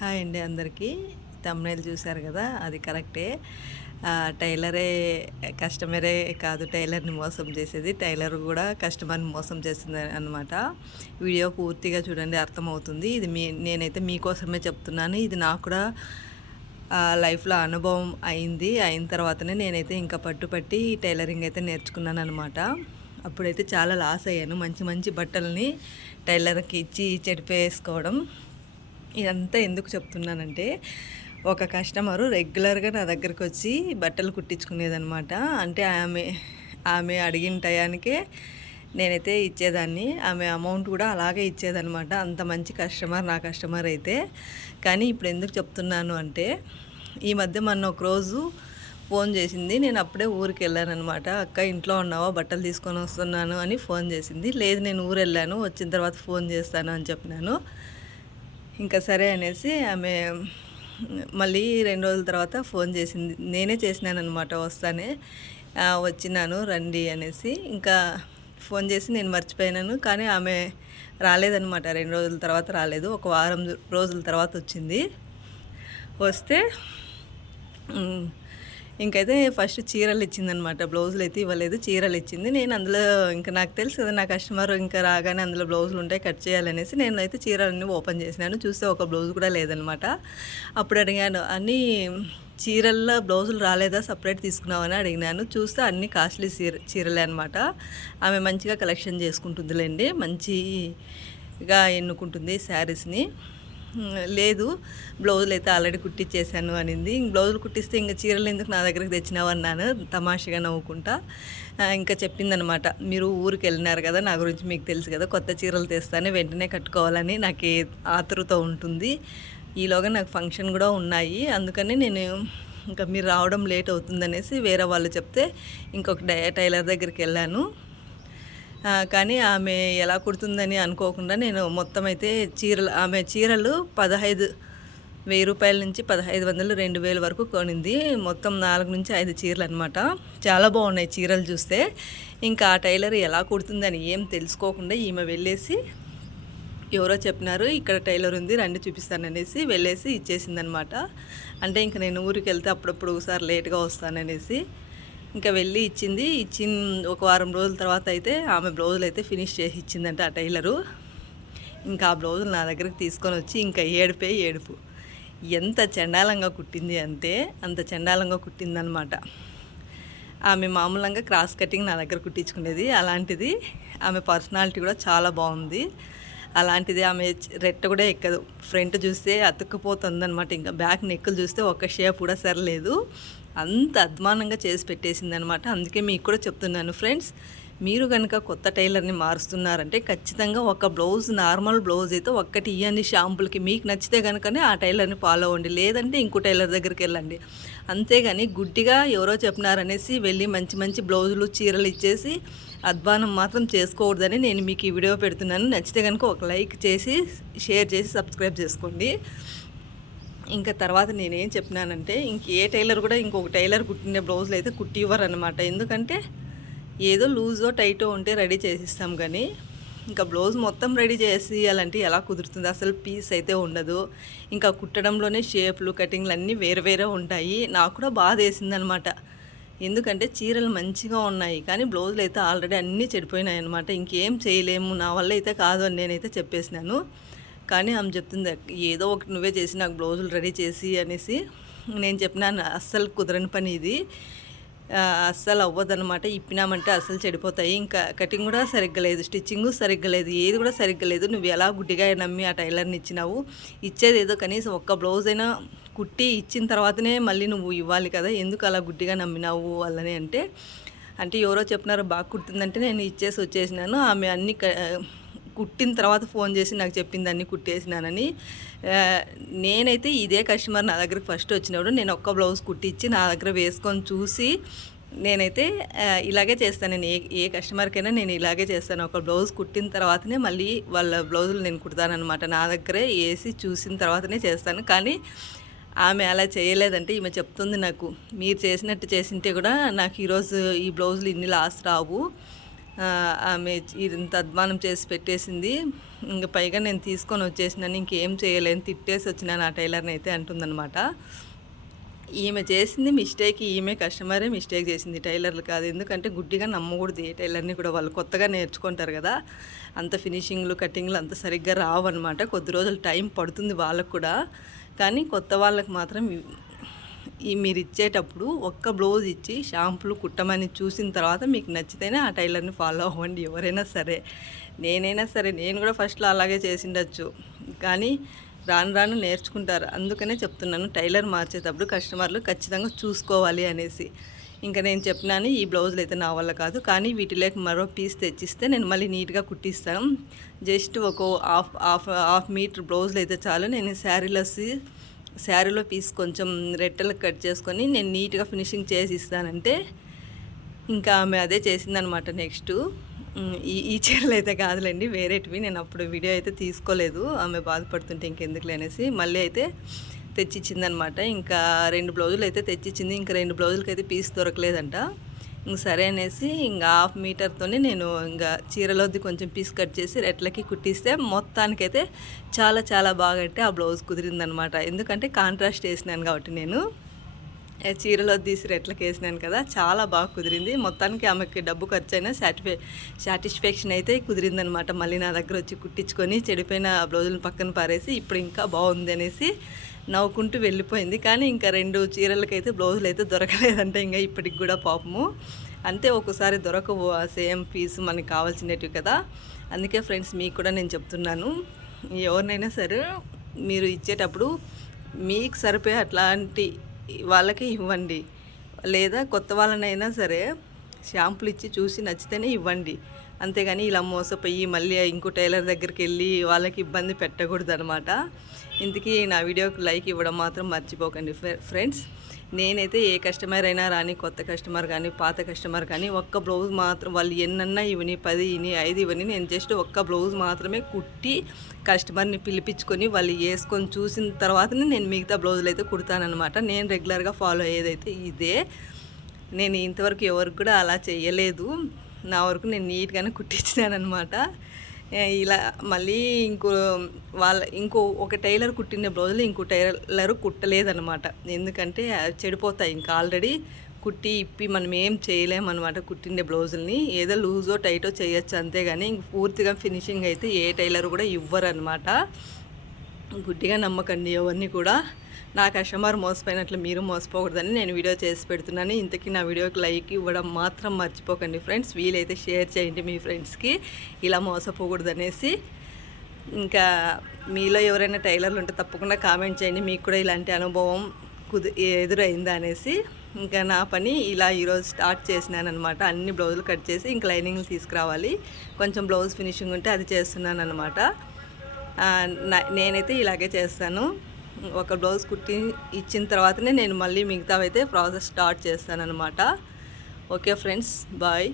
Hi అండి అందరికీ. Thumbnail చూశారు కదా అది కరెక్టే. టైలరే కస్టమరే కాదు టైలర్ని మోసం చేసేది. టైలర్ కూడా కస్టమర్ని మోసం చేస్తుంది అనమాట వీడియో పూర్తిగా చూడండి అర్థమవుతుంది. ఇది మీ నేనైతే మీకోసమే చెప్తున్నాను. ఇది నాకు కూడా లైఫ్లో అనుభవం అయింది. అయిన తర్వాతనే నేనైతే ఇంకా పట్టుపట్టి టైలరింగ్ అయితే నేర్చుకున్నాను అనమాట అప్పుడైతే చాలా లాస్ అయ్యాను. మంచి మంచి బట్టల్ని టైలర్కి ఇచ్చి చెడిపేసుకోవడం. ఇదంతా ఎందుకు చెప్తున్నానంటే ఒక కస్టమరు రెగ్యులర్గా నా దగ్గరకు వచ్చి బట్టలు కుట్టించుకునేదనమాట అంటే ఆమె ఆమె అడిగిన టయానికే నేనైతే ఇచ్చేదాన్ని. ఆమె అమౌంట్ కూడా అలాగే ఇచ్చేదనమాట అంత మంచి కస్టమర్ నా కస్టమర్ అయితే. కానీ ఇప్పుడు ఎందుకు చెప్తున్నాను అంటే ఈ మధ్య మొన్న ఒక రోజు ఫోన్ చేసింది. నేను అప్పుడే ఊరికి వెళ్ళాను అనమాట అక్క ఇంట్లో ఉన్నావా? బట్టలు తీసుకొని వస్తున్నాను అని ఫోన్ చేసింది. లేదు నేను ఊరు వెళ్ళాను వచ్చిన తర్వాత ఫోన్ చేస్తాను అని చెప్పినాను. ఇంకా సరే అనేసి ఆమె మళ్ళీ రెండు రోజుల తర్వాత ఫోన్ చేసింది. నేనే చేసినానమాట వస్తానే. వచ్చినాను రండి అనేసి. ఇంకా ఫోన్ చేసి నేను మర్చిపోయినాను కానీ ఆమె రాలేదనమాట రెండు రోజుల తర్వాత రాలేదు ఒక వారం రోజుల తర్వాత వచ్చింది. వస్తే ఇంకైతే ఫస్ట్ చీరలు ఇచ్చిందనమాట బ్లౌజులు అయితే ఇవ్వలేదు చీరలు ఇచ్చింది. నేను అందులో ఇంకా నాకు తెలుసు కదా నా కస్టమర్ ఇంకా రాగానే అందులో బ్లౌజులు ఉంటాయి కట్ చేయాలనేసి నేను అయితే చీరలన్నీ ఓపెన్ చేసినాను. చూస్తే ఒక బ్లౌజ్ కూడా లేదనమాట అప్పుడు అడిగాను అన్నీ చీరల్లో బ్లౌజులు రాలేదా? సపరేట్ తీసుకున్నావని అడిగినాను. చూస్తే అన్ని కాస్ట్లీ చీర చీరలే అనమాట ఆమె మంచిగా కలెక్షన్ చేసుకుంటుందిలేండి మంచిగా ఎన్నుకుంటుంది శారీస్ని. లేదు బ్లౌజులు అయితే ఆల్రెడీ కుట్టించేసాను అనింది. ఇంక బ్లౌజులు కుట్టిస్తే ఇంకా చీరలు ఎందుకు నా దగ్గరికి తెచ్చినావు అన్నాను. తమాషగా నవ్వుకుంటా. ఇంకా చెప్పిందనమాట మీరు ఊరికి వెళ్ళినారు కదా నా గురించి మీకు తెలుసు కదా కొత్త చీరలు తెస్తానే వెంటనే కట్టుకోవాలని నాకు ఏ ఆతృత ఉంటుంది. ఈలోగా నాకు ఫంక్షన్ కూడా ఉన్నాయి. అందుకని నేను ఇంకా మీరు రావడం లేట్ అవుతుందనేసి వేరే వాళ్ళు చెప్తే ఇంకొక డై టైలర్ దగ్గరికి వెళ్ళాను. కానీ ఆమె ఎలా కుడుతుందని అనుకోకుండా నేను మొత్తం అయితే చీరలు ఆమె చీరలు పదహైదు వెయ్యి రూపాయల నుంచి పదహైదు వందలు రెండు వేల వరకు కొనింది. మొత్తం నాలుగు నుంచి ఐదు చీరలు అనమాట చాలా బాగున్నాయి చీరలు చూస్తే. ఇంకా ఆ టైలర్ ఎలా కుడుతుందని ఏం తెలుసుకోకుండా ఈమె వెళ్ళేసి ఎవరో చెప్పినారు ఇక్కడ టైలర్ ఉంది రండి చూపిస్తాననేసి వెళ్ళేసి ఇచ్చేసిందనమాట అంటే ఇంకా నేను ఊరికి వెళ్తే అప్పుడప్పుడు ఒకసారి లేట్గా వస్తాననేసి ఇంకా వెళ్ళి ఇచ్చింది. ఇచ్చిన ఒక వారం రోజుల తర్వాత అయితే ఆమె బ్లౌజులు అయితే ఫినిష్ చేసి ఇచ్చిందంట ఆ టైలరు. ఇంకా ఆ బ్లౌజులు నా దగ్గరికి తీసుకొని వచ్చి ఇంకా ఏడుపే ఏడుపు. ఎంత చండాలంగా కుట్టింది అంటే అంత చండాలంగా కుట్టిందనమాట ఆమె మామూలుగా క్రాస్ కటింగ్ నా దగ్గర కుట్టించుకునేది. అలాంటిది ఆమె పర్సనాలిటీ కూడా చాలా బాగుంది. అలాంటిది ఆమె రెట్ట కూడా ఎక్కదు. ఫ్రంట్ చూస్తే అతుక్కుపోతుంది అనమాట ఇంకా బ్యాక్ నెక్కులు చూస్తే ఒక్క షేప్ కూడా సరలేదు. అంత అద్మానంగా చేసి పెట్టేసింది అనమాట అందుకే మీకు కూడా చెప్తున్నాను ఫ్రెండ్స్ మీరు కనుక కొత్త టైలర్ని మారుస్తున్నారంటే ఖచ్చితంగా ఒక బ్లౌజ్ నార్మల్ బ్లౌజ్ అయితే ఒక్కటి ఇవ్వండి షాంపుల్కి. మీకు నచ్చితే కనుకనే ఆ టైలర్ని ఫాలో అవ్వండి లేదంటే ఇంకో టైలర్ దగ్గరికి వెళ్ళండి. అంతేగాని గుడ్డిగా ఎవరో చెప్పినారనేసి వెళ్ళి మంచి మంచి బ్లౌజులు చీరలు ఇచ్చేసి అధ్వానం మాత్రం చేసుకోకూడదని నేను మీకు ఈ వీడియో పెడుతున్నాను. నచ్చితే కనుక ఒక లైక్ చేసి షేర్ చేసి సబ్స్క్రైబ్ చేసుకోండి. ఇంకా తర్వాత నేనేం చెప్పినానంటే ఇంక ఏ టైలర్ కూడా ఇంకొక టైలర్ కుట్టిన బ్లౌజులు అయితే కుట్టి ఇవ్వరు అనమాట ఎందుకంటే ఏదో లూజో టైటో ఉంటే రెడీ చేసిస్తాం కానీ ఇంకా బ్లౌజ్ మొత్తం రెడీ చేసి ఎలా కుదురుతుంది? అసలు పీస్ అయితే ఉండదు. ఇంకా కుట్టడంలోనే షేప్లు కటింగ్లు అన్నీ వేరే వేరే ఉంటాయి. నాకు కూడా బాధ వేసిందనమాట ఎందుకంటే చీరలు మంచిగా ఉన్నాయి కానీ బ్లౌజులు అయితే ఆల్రెడీ అన్నీ చెడిపోయినాయి అనమాట ఇంకేం చేయలేము నా వల్ల అయితే కాదు అని నేనైతే చెప్పేసినాను. కానీ ఆమె చెప్తుంది ఏదో ఒకటి నువ్వే చేసి నాకు బ్లౌజులు రెడీ చేసి అనేసి నేను చెప్పినాను అస్సలు కుదరని పని ఇది. అస్సలు అవ్వదన్నమాట. ఇప్పినామంటే అస్సలు చెడిపోతాయి. ఇంకా కటింగ్ కూడా సరిగ్గా లేదు స్టిచ్చింగ్ సరిగ్గా లేదు ఏది కూడా సరిగ్గా లేదు. నువ్వు ఎలా గుడ్డిగా నమ్మి ఆ టైలర్ని ఇచ్చినావు? ఇచ్చేది ఏదో కనీసం ఒక్క బ్లౌజ్ అయినా కుట్టి ఇచ్చిన తర్వాతనే మళ్ళీ నువ్వు ఇవ్వాలి కదా. ఎందుకు అలా గుడ్డిగా నమ్మినావు వాళ్ళని? అంటే అంటే ఎవరో చెప్పినారు బాగా కుడుతుందంటే నేను ఇచ్చేసి వచ్చేసినాను. ఆమె అన్ని క- కుట్టిన తర్వాత ఫోన్ చేసి నాకు చెప్పింది అన్ని కుట్టేసినానని నేనైతే ఇదే కస్టమర్ నా దగ్గరకు ఫస్ట్ వచ్చినప్పుడు నేను ఒక్క బ్లౌజ్ కుట్టించి నా దగ్గర వేసుకొని చూసి నేనైతే ఇలాగే చేస్తాను. నేను ఏ ఏ కస్టమర్కైనా నేను ఇలాగే చేస్తాను. ఒక బ్లౌజ్ కుట్టిన తర్వాతనే మళ్ళీ వాళ్ళ బ్లౌజులు నేను కుడతానమాట నా దగ్గరే వేసి చూసిన తర్వాతనే చేస్తాను. కానీ ఆమె అలా చేయలేదంటే ఈమె చెప్తుంది నాకు మీరు చేసినట్టు చేసింటే కూడా నాకు ఈరోజు ఈ బ్లౌజులు ఇన్ని లాస్ రావు. ఆమె ఇంత అధ్వానం చేసి పెట్టేసింది. ఇంక పైగా నేను తీసుకొని వచ్చేసినాను. ఇంకేం చేయలేను. తిట్టేసి వచ్చినాను ఆ టైలర్ని అయితే అంటుందన్నమాట. ఈమె చేసింది మిస్టేక్. ఈమె కస్టమరే మిస్టేక్ చేసింది. టైలర్లు కాదు. ఎందుకంటే గుడ్డిగా నమ్మకూడదు ఏ టైలర్ని కూడా. వాళ్ళు కొత్తగా నేర్చుకుంటారు కదా. అంత ఫినిషింగ్లు కటింగ్లు అంత సరిగ్గా రావు అనమాట కొద్ది రోజులు టైం పడుతుంది వాళ్ళకు కూడా. కానీ కొత్త వాళ్ళకి మాత్రం ఈ మీరు ఇచ్చేటప్పుడు ఒక్క బ్లౌజ్ ఇచ్చి షాంపులు కుట్టమని చూసిన తర్వాత మీకు నచ్చితేనే ఆ టైలర్ని ఫాలో అవ్వండి. ఎవరైనా సరే నేనైనా సరే నేను కూడా ఫస్ట్లో అలాగే చేసిండొచ్చు. కానీ రాను రాను నేర్చుకుంటారు. అందుకనే చెప్తున్నాను టైలర్ మార్చేటప్పుడు కస్టమర్లు ఖచ్చితంగా చూసుకోవాలి అనేసి. ఇంకా నేను చెప్పినాను ఈ బ్లౌజులు అయితే నా వల్ల కాదు. కానీ వీటిలోకి మరో పీస్ తెచ్చిస్తే నేను మళ్ళీ నీట్గా కుట్టిస్తాను. జస్ట్ ఒక హాఫ్ హాఫ్ హాఫ్ మీటర్ బ్లౌజులు అయితే చాలు. నేను శారీలోసి శారీలో పీస్ కొంచెం రెట్టలకు కట్ చేసుకొని నేను నీట్గా ఫినిషింగ్ చేసి ఇస్తానంటే ఇంకా ఆమె అదే చేసిందనమాట నెక్స్ట్. ఈ ఈ చీరలు అయితే కాదులేండి వేరేటివి. నేను అప్పుడు వీడియో అయితే తీసుకోలేదు ఆమె బాధపడుతుంటే ఇంకెందుకులే అనేసి. మళ్ళీ అయితే తెచ్చిచ్చిందనమాట ఇంకా రెండు బ్లౌజులు అయితే తెచ్చిచ్చింది. ఇంకా రెండు బ్లౌజులకి అయితే పీస్ దొరకలేదంట. ఇంక సరే అనేసి ఇంకా హాఫ్ మీటర్తోనే నేను ఇంకా చీరలోది కొంచెం పీస్ కట్ చేసి రెట్లకి కుట్టిస్తే మొత్తానికైతే చాలా చాలా బాగా అంటే ఆ బ్లౌజ్ కుదిరిందనమాట. ఎందుకంటే కాంట్రాస్ట్ వేసినాను కాబట్టి నేను. చీరలో తీసి రెట్లకి వేసినాను కదా చాలా బాగా కుదిరింది. మొత్తానికి ఆమెకి డబ్బు ఖర్చు అయినా సాటిఫై సాటిస్ఫాక్షన్ అయితే కుదిరిందనమాట. మళ్ళీ నా దగ్గర వచ్చి కుట్టించుకొని చెడిపోయిన బ్లౌజులను పక్కన పారేసి ఇప్పుడు ఇంకా బాగుంది అనేసి నవ్వుకుంటూ వెళ్ళిపోయింది. కానీ ఇంకా రెండు చీరలకైతే బ్లౌజులు అయితే దొరకలేదంటే ఇంకా ఇప్పటికి కూడా పాపము. అంతే ఒక్కసారి దొరకవు ఆ సేమ్ పీస్ మనకి కావాల్సినవి కదా. అందుకే ఫ్రెండ్స్ మీకు కూడా నేను చెప్తున్నాను. ఎవరినైనా సరే మీరు ఇచ్చేటప్పుడు మీకు సరిపోయే అట్లాంటి వాళ్ళకి ఇవ్వండి. లేదా కొత్త వాళ్ళనైనా సరే షాంపులు ఇచ్చి చూసి నచ్చితేనే ఇవ్వండి. అంతేగాని ఇలా మోసపోయి మళ్ళీ ఇంకో టైలర్ దగ్గరికి వెళ్ళి వాళ్ళకి ఇబ్బంది పెట్టకూడదు అనమాట ఇంతకీ నా వీడియోకి లైక్ ఇవ్వడం మాత్రం మర్చిపోకండి ఫ్రె- ఫ్రెండ్స్. నేనైతే ఏ కస్టమర్ అయినా రాని కొత్త కస్టమర్ కానీ పాత కస్టమర్ కానీ ఒక్క బ్లౌజ్ మాత్రం వాళ్ళు ఎన్నన్నా ఇవని పది ఇని ఐదు ఇవని నేను జస్ట్ ఒక్క బ్లౌజ్ మాత్రమే కుట్టి కస్టమర్ని పిలిపించుకొని వాళ్ళు వేసుకొని చూసిన తర్వాతనే నేను మిగతా బ్లౌజులు అయితే కుడతానమాట నేను రెగ్యులర్గా ఫాలో అయ్యేదైతే ఇదే. నేను ఇంతవరకు ఎవరికి కూడా అలా చేయలేదు. నా వరకు నేను నీట్గానే కుట్టించినానమాట ఇలా మళ్ళీ ఇంకో వాళ్ళ ఇంకో ఒక టైలర్ కుట్టిన బ్లౌజులు ఇంకో టైలర్ కుట్టలేదనమాట ఎందుకంటే అవి చెడిపోతాయి ఇంకా ఆల్రెడీ కుట్టి ఇప్పి మనం ఏం చేయలేమన్నమాట కుట్టిండే బ్లౌజుల్ని. ఏదో లూజో టైటో చేయొచ్చు అంతేగాని ఇంక పూర్తిగా ఫినిషింగ్ అయితే ఏ టైలర్ కూడా ఇవ్వరు అనమాట గుడ్డిగా నమ్మకండి ఎవరిని కూడా. నా కస్టమర్ మోసపోయినట్లు మీరు మోసపోకూడదని నేను వీడియో చేసి పెడుతున్నాను. ఇంతకీ నా వీడియోకి లైక్ ఇవ్వడం మాత్రం మర్చిపోకండి ఫ్రెండ్స్. వీలైతే షేర్ చేయండి మీ ఫ్రెండ్స్కి. ఇలా మోసపోకూడదు అనేసి ఇంకా మీలో ఎవరైనా టైలర్లు ఉంటే తప్పకుండా కామెంట్ చేయండి. మీకు కూడా ఇలాంటి అనుభవం కుది ఎదురైందా అనేసి. ఇంకా నా పని ఇలా ఈరోజు స్టార్ట్ చేసినాను అనమాట అన్ని బ్లౌజులు కట్ చేసి ఇంక లైనింగ్లు తీసుకురావాలి. కొంచెం బ్లౌజ్ ఫినిషింగ్ ఉంటే అది చేస్తున్నాను అనమాట నేనైతే ఇలాగే చేస్తాను. ఒక బ్లౌజ్ కుట్టి ఇచ్చిన తర్వాతనే నేను మళ్ళీ మిగతావైతే ప్రాసెస్ స్టార్ట్ చేస్తాను అనమాట ఓకే ఫ్రెండ్స్ బాయ్.